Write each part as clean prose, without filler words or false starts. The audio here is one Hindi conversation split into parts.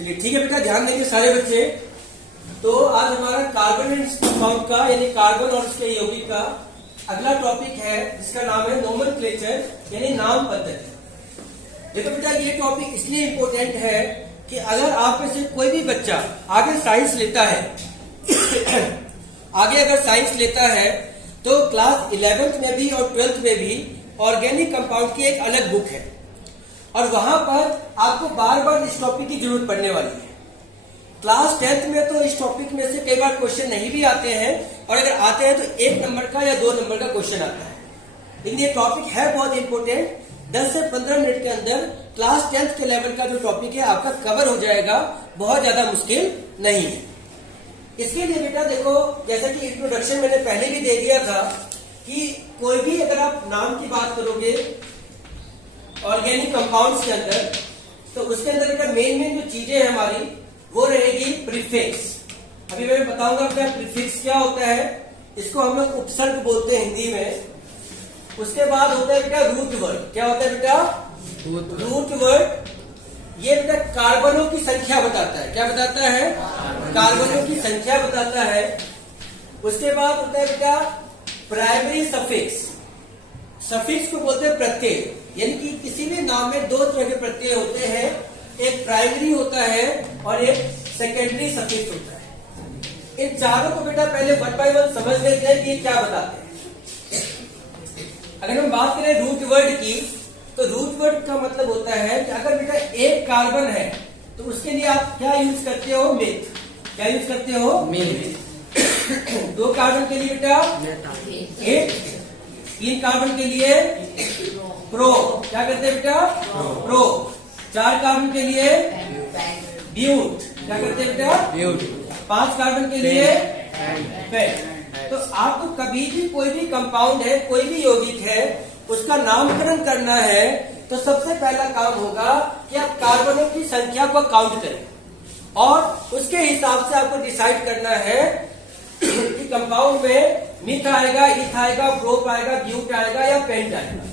चलिए ठीक है बेटा, ध्यान देंगे सारे बच्चे। तो आज हमारा कार्बन एंड कंपाउंड का यानी कार्बन और उसके यौगिक का अगला टॉपिक है जिसका नाम है नोमेनक्लेचर यानी नाम पद्धति। देखो बेटा, ये टॉपिक इसलिए इम्पोर्टेंट है कि अगर आप में से कोई भी बच्चा आगे साइंस लेता है आगे अगर साइंस लेता है तो क्लास 11th में भी और 12th में भी ऑर्गेनिक कंपाउंड की एक अलग बुक है और वहां पर आपको बार बार इस टॉपिक की जरूरत पड़ने वाली है। क्लास 10th में तो इस टॉपिक में से कई बार क्वेश्चन नहीं भी आते हैं और अगर आते हैं तो 1 नंबर का या 2 नंबर का क्वेश्चन आता है। लेकिन ये टॉपिक है बहुत इंपॉर्टेंट। 10 से 15 मिनट के अंदर क्लास 10th के लेवल का जो टॉपिक है आपका कवर हो जाएगा, बहुत ज्यादा मुश्किल नहीं है। इसके लिए बेटा देखो, जैसा कि इंट्रोडक्शन मैंने पहले भी दे दिया था कि कोई भी अगर आप नाम की बात करोगे ऑर्गेनिक कंपाउंड्स के अंदर, तो उसके अंदर बेटा मेन जो चीजें हैं हमारी वो रहेगी प्रीफिक्स। अभी मैं बताऊंगा बेटा प्रीफिक्स क्या होता है। इसको हम लोग उपसर्ग बोलते हैं हिंदी में। उसके बाद होता है बेटा रूट वर्ड। क्या होता है बेटा? Root word. ये बेटा कार्बनों की संख्या बताता है। क्या बताता है? कार्बनों की संख्या बताता है। उसके बाद होता है बेटा प्राइमरी सफिक्स। सफिक्स को बोलते हैं प्रत्यय, यानी कि किसी भी नाम में 2 तरह के प्रत्यय होते हैं, एक प्राइमरी होता है और एक सेकेंडरी सफिक्स होता है। इन चारों को बेटा पहले 1 by 1 समझ लेते हैं कि ये क्या बताते हैं। अगर हम बात करें रूट वर्ड की, तो रूट वर्ड का मतलब होता है कि अगर बेटा एक कार्बन है तो उसके लिए आप क्या यूज करते हो? मेथ। क्या यूज करते हो? मेथ। 2 कार्बन के लिए बेटा एक, 3 कार्बन के लिए प्रो। क्या करते हैं बेटा? प्रो। 4 कार्बन के लिए ब्यूट। क्या करते हैं बेटा? ब्यूट। 5 कार्बन के लिए पेंट। तो आपको कभी भी कोई भी कंपाउंड है, कोई भी यौगिक है, उसका नामकरण करना है तो सबसे पहला काम होगा कि आप कार्बनों की संख्या को काउंट करें और उसके हिसाब से आपको डिसाइड करना है कि कंपाउंड में मिथ आएगा, इथ आएगा, प्रोप आएगा, ब्यूट आएगा या पेंट आएगा।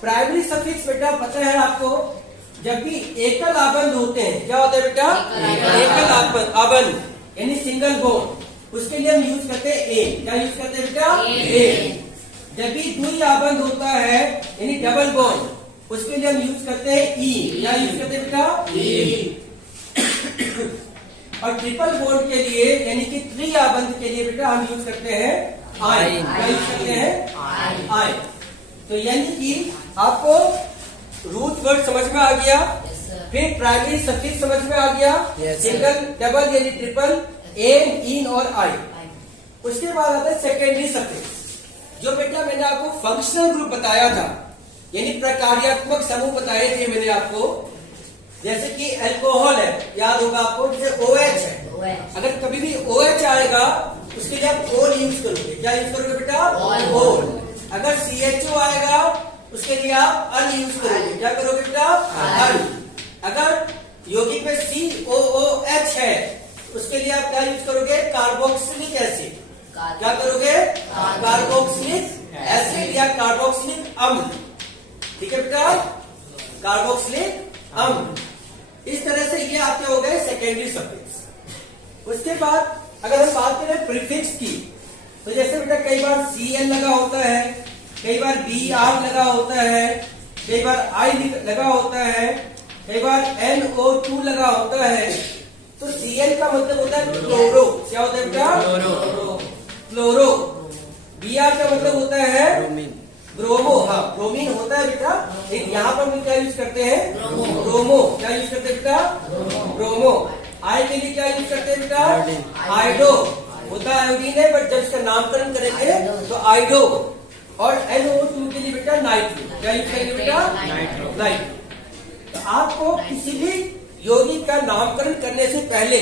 प्राइमरी सफिक्स बेटा पता है आपको, जब भी एकल आबंध होते हैं, क्या होता है बेटा? एकल आबंध यानी सिंगल बॉन्ड, उसके लिए हम यूज करते हैं ए। क्या यूज करते हैं बेटा? ए। जब भी द्वि आबंध होता है यानी डबल बॉन्ड, उसके लिए हम यूज करते हैं ई। क्या यूज करते हैं बेटा? ई। और ट्रिपल बॉन्ड के लिए यानी कि त्रिआबंध के लिए बेटा हम यूज करते हैं आई। क्या यूज करते हैं? आई। तो यानी कि आपको रूट वर्ड समझ में आ गया, फिर प्राइमरी सफिक्स समझ में आ गया, सिंगल, डबल यानी ट्रिपल, एन, इन और आई। उसके बाद आता है सेकेंडरी सफिक्स, जो बेटा मैंने आपको फंक्शनल ग्रुप बताया था, यानी प्रकार्यात्मक समूह बताए थे मैंने आपको। जैसे कि अल्कोहल है, याद होगा आपको, जैसे OH है, अगर कभी भी OH आएगा उसके लिए आप ओल यूज करोगे। क्या यूज करोगे बेटा? ओल। अगर CHO आएगा उसके लिए आप अल यूज करोगे। क्या करोगे बेटा? अल। अगर यौगिक में COOH है उसके लिए आप क्या यूज करोगे? Carboxylic acid. क्या करोगे? कार्बोक्सिलिक एसिड या कार्बोक्सिलिक अम्ल। ठीक है बेटा? कार्बोक्सिलिक अम्ल। इस तरह से ये आपके हो गए सेकेंडरी सफिक्स। उसके बाद अगर हम बात करें प्रीफिक्स की, तो जैसे बेटा कई बार Cl लगा होता है, कई बार Br लगा होता है, कई बार I लगा होता है, कई बार NO2 लगा होता है। तो Cl का मतलब होता है क्लोरो। क्या होता है बेटा? क्लोरो। Br का मतलब होता है ब्रोमो। हाँ, ब्रोमीन होता है बेटा, लेकिन यहाँ पर हम क्या यूज करते हैं? ब्रोमो। क्या यूज करते हैं बेटा? ब्रोमो। आई के लिए क्या यूज करते हैं बेटा? आइडो। होता है आयोडीन है, बट जब इसका नामकरण करेंगे तो आइडो। और NO2 के लिए बेटा नाइट्रो। क्या यूज करेंगे बेटा? नाइट्रो। तो आपको किसी भी यौगिक का नामकरण करने से पहले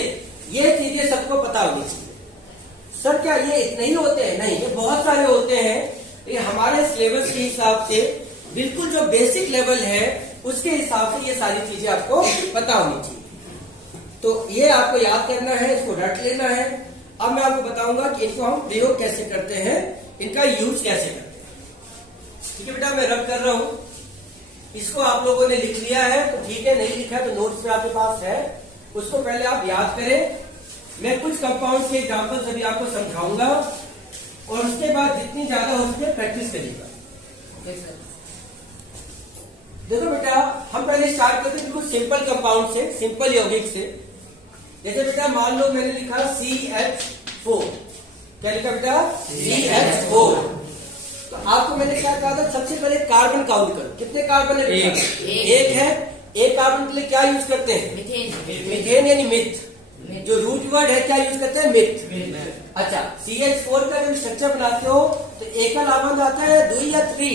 ये चीजें सबको पता होनी चाहिए। सर क्या ये इतने ही होते हैं? नहीं, ये बहुत सारे होते हैं। ये हमारे सिलेबस के हिसाब से बिल्कुल जो बेसिक लेवल है उसके हिसाब से ये सारी चीजें आपको पता होनी चाहिए। तो ये आपको याद करना है, इसको रट लेना है। अब मैं आपको बताऊंगा कि इनको हम प्रयोग कैसे करते हैं, इनका यूज कैसे करते हैं। ठीक है बेटा, मैं रब कर रहा हूं। इसको आप लोगों ने लिख लिया है तो ठीक है, नहीं लिखा है तो नोट्स पे आपके पास है, उसको पहले आप याद करें। मैं कुछ कंपाउंड के एग्जाम्पल अभी आपको समझाऊंगा और उसके बाद जितनी ज्यादा हो सके प्रैक्टिस करिएगा। देखो बेटा, हम पहले स्टार्ट करते हैं बिल्कुल सिंपल कंपाउंड से, सिंपल यौगिक से। जैसे बेटा मान लो मैंने लिखा CH4। क्या लिखा बेटा? CH4। तो आपको मैंने क्या कहा था, सबसे पहले कार्बन काउंट करो। कितने कार्बन है? एक है। एक कार्बन के लिए क्या यूज करते हैं? मीथेन यानी मिथ। जो रूट वर्ड है क्या यूज करते हैं? मिथ। अच्छा, CH4 का जब स्ट्रक्चर बनाते हो तो एकल आबंध आता है, दुई या थ्री?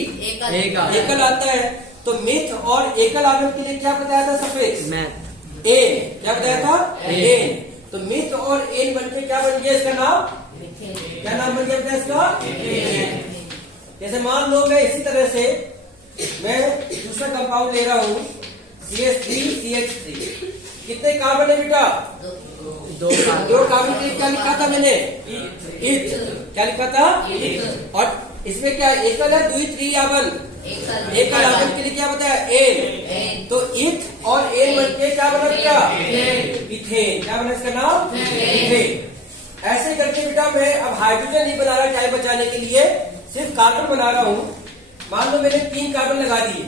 एकल आता है। तो मिथ और एकल आबंध के लिए क्या बताया था? सफेद एन। क्या बताया था? एन। तो मिथ और एन बनके क्या बन गया इसका नाम? क्या नाम बन गया इसका? जैसे मान लो मैं इसी तरह से मैं दूसरा कंपाउंड ले रहा हूँ CH3CH3। कितने कार्बन है बेटा? दो कार्बन के लिए क्या लिखा था मैंने? इथ। क्या लिखा था? और इसमें क्या एकल है, दुई थ्री आबन? एकल आबन के लिए क्या बताया? एन। तो इथ और एन बनके क्या बना बेटा? इथेन। क्या बना इसका नाम? इथेन। ऐसे करके बेटा मैं अब हाइड्रोजन नहीं बना रहा टाइम बचाने के लिए, सिर्फ कार्बन बना रहा हूँ। मान लो मैंने 3 कार्बन लगा दिए,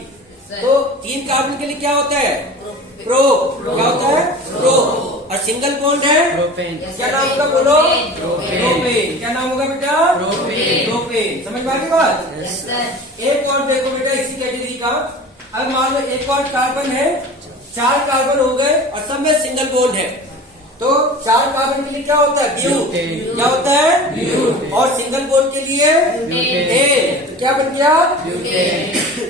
तो 3 कार्बन के लिए क्या होता है? प्रो। क्या होता है? प्रो। और सिंगल बॉन्ड है प्रोपेन। क्या नाम होगा? बोलो। प्रोपेन। क्या नाम होगा बेटा? प्रोपेन। समझ में आ गई बात? एक और देखो बेटा इसी कैटेगरी का। अब मान लो एक और कार्बन है, 4 कार्बन हो गए और सब में सिंगल बॉन्ड है। तो 4 कार्बन के लिए क्या होता है? ब्यूट। क्या होता है? ब्यूट। और सिंगल बॉन्ड के लिए एन। तो क्या बन गया?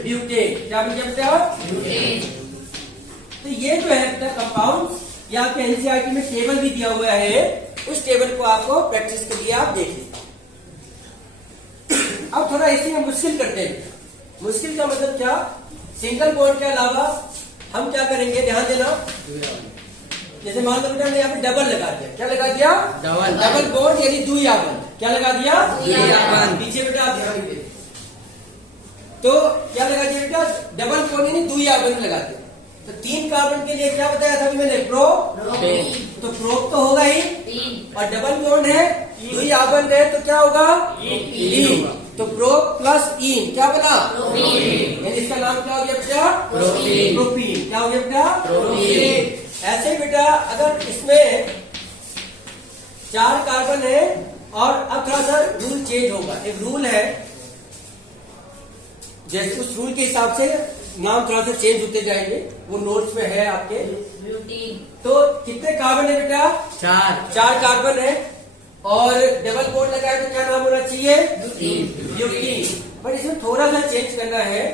ब्यूटेन। क्या बन गया बेटा? ब्यूटेन। तो ये जो है बेटा कंपाउंड, ये आपके एनसीईआरटी में टेबल भी दिया हुआ है, उस टेबल को आपको प्रैक्टिस के लिए आप देख लीजिए। अब थोड़ा इसी में मुश्किल करते हैं। मुश्किल का मतलब क्या? सिंगल बॉन्ड के अलावा हम क्या करेंगे, ध्यान देना। जैसे मान लो बेटा ने यहाँ पे डबल लगा दिया। क्या लगा दिया? डबल बॉन्ड यानी दुई आबंध। क्या लगा दिया? पीछे बेटा आप ध्यान दीजिए। तो क्या लगा दिया बेटा? डबल बॉन्ड यानी दुई आबंध लगा दिया। तो 3 कार्बन के लिए क्या बताया था मैंने? प्रो। तो प्रो तो होगा ही, और डबल बॉन्ड है, दुई आबंध है, तो क्या होगा? इन। तो प्रो प्लस इन क्या बना? यानी इसका नाम क्या हो गया बेटा? प्रोपीन। क्या हो गया बेटा? प्रोपीन। ऐसे बेटा अगर इसमें 4 कार्बन है और अब थोड़ा सा रूल चेंज होगा। एक रूल है, जैसे उस रूल के हिसाब से नाम थोड़ा सा चेंज होते जाएंगे, वो नोट्स में है आपके। तो कितने कार्बन है बेटा? 4 कार्बन है और डबल बॉन्ड लगा है, तो क्या नाम होना चाहिए? ब्यूटीन। बट इसमें थोड़ा सा चेंज करना है।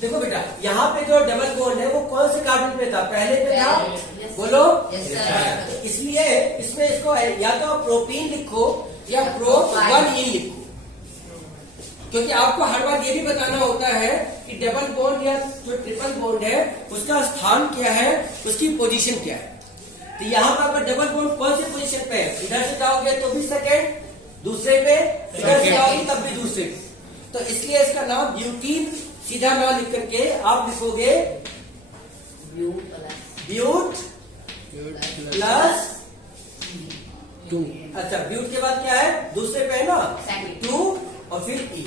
देखो बेटा यहाँ पे जो डबल बॉन्ड है वो कौन से कार्बन पे था? पहले पे था। बोलो। इसलिए इसमें इसको या तो आप प्रोपीन लिखो या प्रो 1 इन लिखो, क्योंकि आपको हर बार ये भी बताना होता है कि डबल बॉन्ड या जो ट्रिपल बॉन्ड है उसका स्थान क्या है, उसकी पोजीशन क्या है। तो यहाँ पर आपका डबल बॉन्ड कौन सी पोजीशन पे है? इधर से जाओगे तो भी सेकेंड, दूसरे पे, इधर से जाओगे तब भी दूसरे पे। तो इसलिए इसका नाम ब्यूटीन सीधा ना लिख करके आप लिखोगे ब्यूट प्लस 2। अच्छा, ब्यूट के बाद क्या है? दूसरे पे है ना 2 और फिर इन।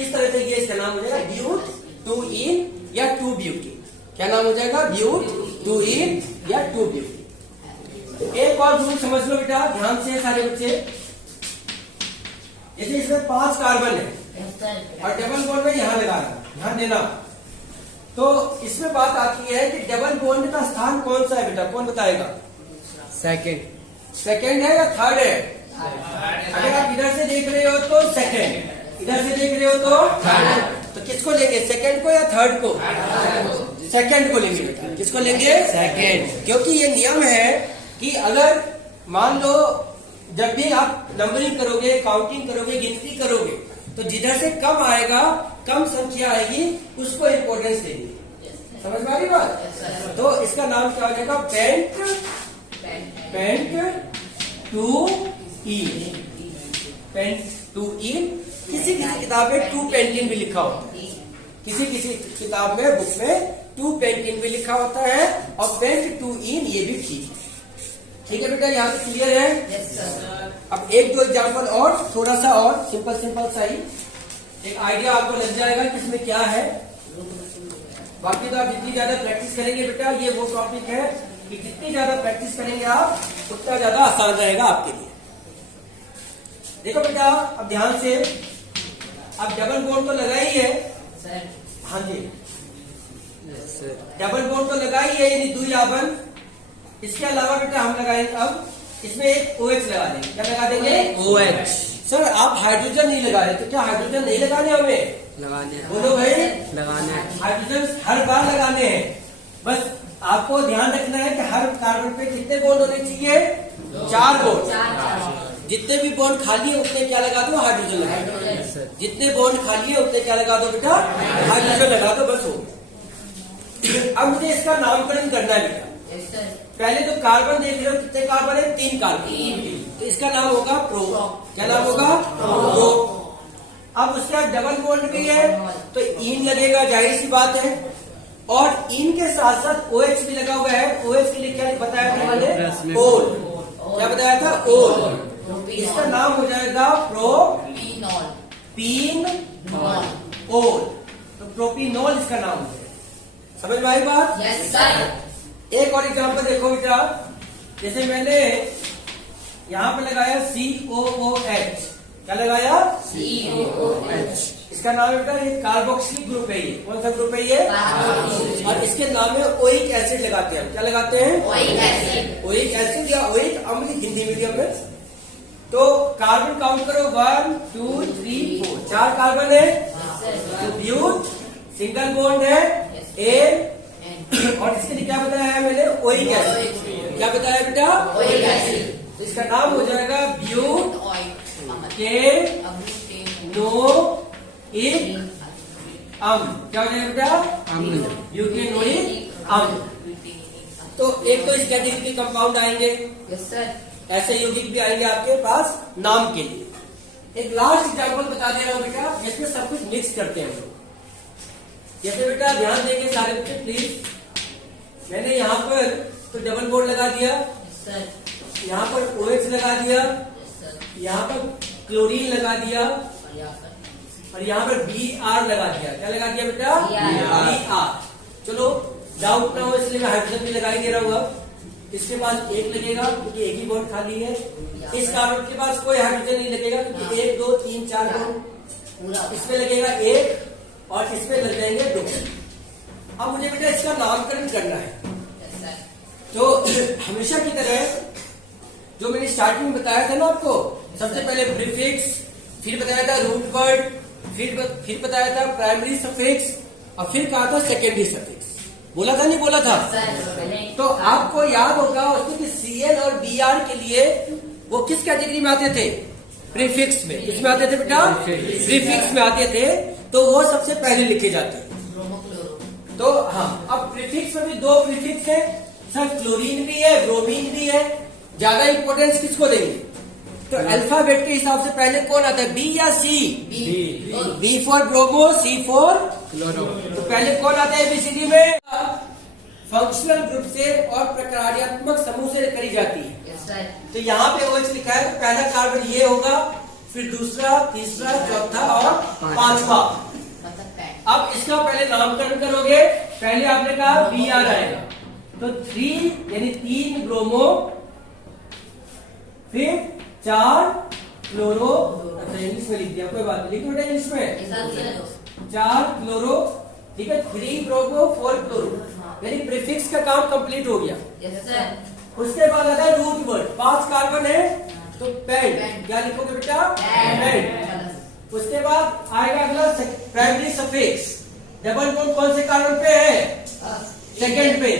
इस तरह से ये इसका नाम हो जाएगा ब्यूट 2 इन या 2 ब्यूटीन। क्या नाम हो जाएगा? ब्यूट 2 इन या 2 ब्यूटीन। एक और रूल समझ लो बेटा ध्यान से सारे बच्चे। जैसे इसमें 5 कार्बन है और डबल बॉन्ड में यहां लगा रहा, ध्यान देना। तो इसमें बात आती है कि डबल बॉन्ड का स्थान कौन सा है बेटा? कौन बताएगा? सेकंड है या थर्ड है? अगर आप इधर से देख रहे हो तो सेकंड, इधर से देख रहे हो तो थर्ड। तो किसको लेंगे, सेकंड को या थर्ड को? सेकंड को लेंगे। किसको लेंगे? सेकंड। क्योंकि ये नियम है कि अगर मान लो जब भी आप नंबरिंग करोगे, काउंटिंग करोगे, गिनती करोगे, तो जिधर से कम आएगा, कम संख्या आएगी, उसको इम्पोर्टेंस देंगे। समझ में आ रही बात? तो इसका नाम क्या हो जाएगा? पेंट 2 इन। पेंट 2 इन। किसी किसी किताब में 2 पेंटिन भी लिखा होता है, किसी किसी किताब में, बुक में 2 पेंटिन भी लिखा होता है, और पेंट 2 इन ये भी ठीक है। ठीक है बेटा, यहाँ से क्लियर है? Yes sir. अब एक दो एग्जाम्पल और, थोड़ा सा और सिंपल सिंपल सा ही एक आइडिया आपको लग जाएगा कि इसमें क्या है। बाकी तो आप जितनी ज्यादा प्रैक्टिस करेंगे बेटा, ये वो टॉपिक है कि जितनी ज्यादा प्रैक्टिस करेंगे आप उतना ज्यादा आसान रहेगा आपके लिए। देखो बेटा, अब ध्यान से, अब डबल बॉन्ड तो लगा ही है सर। हाँ जी, डबल बॉन्ड तो लगा ही है, यानी द्विआबन। इसके अलावा बेटा हम लगाएंगे अब इसमें एक OH लगा देंगे। क्या लगा देंगे? OH। सर आप हाइड्रोजन नहीं लगा रहे, तो क्या हाइड्रोजन नहीं लगाने हमें? लगाने बोलो भाई, लगाने हाइड्रोजन हर बार लगाने हैं। बस आपको ध्यान रखना है कि हर कार्बन पे कितने बॉन्ड होने चाहिए? 4 बॉन्ड। जितने भी बॉन्ड खाली है उतने क्या लगा दो? हाइड्रोजन लगा दो। जितने बॉन्ड खाली है उतने क्या लगा दो बेटा? हाइड्रोजन लगा दो, बस हो। अब मुझे इसका नामकरण करना है बेटा। Yes sir. पहले तो कार्बन देख रहे हो, कितने कार्बन है? 3 कार्बन। तो इसका नाम होगा प्रो। क्या नाम होगा? प्रो। अब उसके बाद डबल बॉन्ड भी है तो इन लगेगा, जाहिर सी बात है। और इन के साथ साथ OH भी लगा हुआ है। OH के लिए क्या बताया था मैंने? ओल। क्या बताया था? ओल। इसका नाम हो जाएगा प्रोपीनॉल। ओल, तो प्रोपीनॉल इसका नाम है। समझ में आई बात? Yes sir. एक और एग्जांपल देखो बेटा, जैसे मैंने यहाँ पे लगाया COOH। क्या लगाया? COOH। इसका नाम है बेटा, ये कार्बोक्सिलिक ग्रुप है। ये कौन सा ग्रुप है ये? कार्बोक्सिलिक। और इसके नाम में ओइक एसिड लगाते हैं हम। क्या लगाते हैं? Oic acid. ओइक एसिड या ओइक अम्ल हिंदी मीडियम में। तो कार्बन काउंट करो, 1 2 3 4, 4 कार्बन है। तो ब्यूट सिंगल बॉन्ड है, एन। और इसके लिए क्या बताया है मैंने? Oic acid. क्या बताया बेटा? Oic acid. तो इसका नाम हो जाएगा ब्यूट के नो एक अम्ल। क्या हो जाएगा बेटा? अम्ल। ब्यूटेनोइक अम्ल। तो एक तो इस कैटेगरी के कंपाउंड आएंगे, यस सर। ऐसे यौगिक भी आएंगे आपके पास नाम के लिए। एक लास्ट एग्जांपल बता दे रहा हूं बेटा, जिसमें सब कुछ मिक्स करते हैं हम लोग। जैसे बेटा ध्यान देंगे सारे बच्चे प्लीज, मैंने यहाँ पर तो डबल बॉन्ड लगा दिया, सर। यहाँ पर OH लगा दिया, सर। यहाँ पर क्लोरीन लगा दिया, और यहाँ पर Br लगा दिया। क्या लगा दिया बेटा? Br। चलो डाउट ना हो इसलिए मैं हाइड्रोजन भी लगा ही दे रहा हूँ। अब इसके पास एक लगेगा क्योंकि एक ही बॉन्ड खाली है। इस कार्बन के पास कोई हाइड्रोजन नहीं लगेगा क्योंकि 1 2 3 4 बॉन्ड। इसमें लगेगा 1 और इसमें लग जाएंगे 2। अब मुझे बेटा इसका नामकरण करना है। तो हमेशा की तरह जो मैंने स्टार्टिंग में बताया था ना आपको, सबसे पहले प्रीफिक्स, फिर बताया था रूट वर्ड, फिर बताया था प्राइमरी सफिक्स, और फिर कहा था सेकेंडरी सफिक्स। बोला था नहीं बोला था? तो आपको याद होगा उसमें कि Cl और Br के लिए वो किस कैटेगरी में आते थे? प्रीफिक्स में। किसमें आते थे बेटा? प्रीफिक्स में आते थे, तो वो सबसे पहले लिखे जाते हैं। तो हाँ, अब प्रीफिक्स में भी 2 प्रीफिक्स है सर, क्लोरीन भी है, ब्रोमीन भी है। ज्यादा इंपॉर्टेंस किसको देंगे? तो अल्फाबेट के हिसाब से पहले कौन आता है? बी या C? B for bromo, C for chloro. तो पहले कौन आता है ABCD में? फंक्शनल ग्रुप से और प्रकार्यात्मक समूह से करी जाती है। तो यहाँ पे OH लिखा है, तो पहला कार्बन ये होगा, फिर दूसरा, तीसरा, चौथा और 5वां। अब इसका पहले नामकरण करोगे, पहले आपने कहा Br आएगा, तो 3 यानी 3 ब्रोमो, फिर 4 क्लोरो। अच्छा इंग्लिश में लिख दिया, कोई बात नहीं, लिखो बेटा इंग्लिश में। 4 क्लोरो, ठीक है, 3 ब्रोमो 4 क्लोरो, यानी प्रीफिक्स का काम कंप्लीट हो गया। उसके बाद आता है रूट वर्ड, 5 कार्बन है तो पेंट। क्या लिखोगे बेटा? पेंट। उसके बाद आएगा अगला प्राइमरी सफिक्स। डबल बॉन्ड कौन से कार्बन पे है? सेकेंड पे।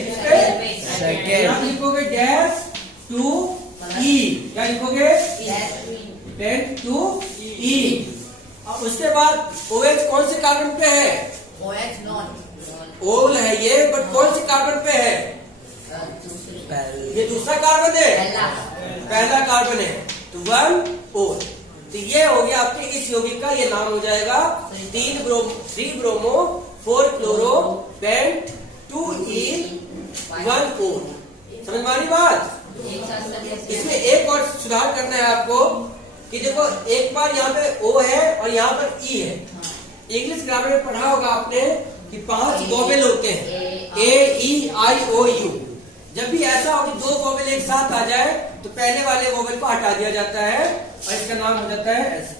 सेकेंड लिखोगे डैश टू ई। क्या लिखोगे? पेंट टू ई। उसके बाद OH कौन से कार्बन पे है? OH non. ओल है ये, बट कौन से कार्बन पे है? ये दूसरा कार्बन है, पहला कार्बन है, तो 1 ओल। तो ये हो गया आपके इस यौगिक का, ये नाम हो जाएगा 3 ब्रोमो 4 क्लोरो पेंट 2 ईन 1 ओल। समझ में आ रही बात? एक साथ सर yes, इसमें एक और सुधार करना है आपको कि देखो एक बार यहाँ पे ओ है और यहाँ पर ई है। हाँ। इंग्लिश ग्रामर में पढ़ा होगा आपने कि 5 वोवेल होते हैं, ए, ए ई आई ओ यू। जब भी ऐसा हो कि 2 वोवेल एक साथ आ जाए तो पहले वाले वोवेल को हटा दिया जाता है और इसका नाम हो जाता है ऐसे।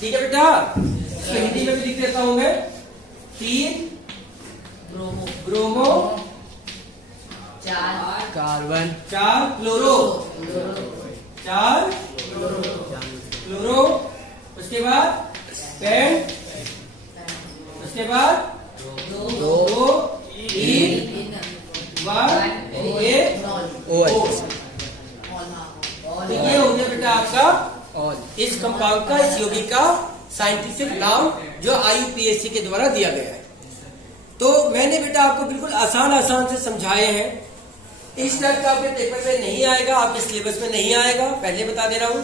ठीक है बेटा, इसको हिंदी में भी लिख देता हूं मैं। 3 bromo bromo, 4 carbon, 4 chloro, 4 chloro, उसके बाद पेंट, उसके बाद 2 इन 1 ए ओल, तो ये हो गया बेटा आपका ऑल। इस कंपाउंड का, इस यौगिक का साइंटिफिक नाम जो IUPAC के द्वारा दिया गया है। तो मैंने बेटा आपको बिल्कुल आसान से समझाए हैं। इस टाइप का आपके पेपर में नहीं आएगा, आपके सिलेबस में नहीं आएगा, पहले बता दे रहा हूं।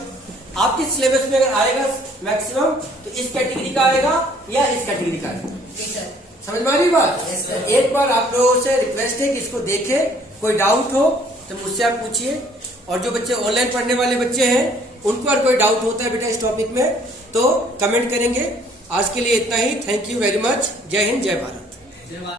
आपके सिलेबस में अगर आएगा मैक्सिमम तो इस कैटेगरी का आएगा या इस कैटेगरी का आएगा। समझ में आ रही बात? एक बार आप लोगों से रिक्वेस्ट है कि इसको देखें, कोई डाउट हो तो मुझसे आप पूछिए। और जो बच्चे ऑनलाइन पढ़ने वाले बच्चे हैं उनको अगर कोई डाउट होता है बेटा इस टॉपिक में तो कमेंट करेंगे। आज के लिए इतना ही। Thank you very much. Jai Hind, जय भारत।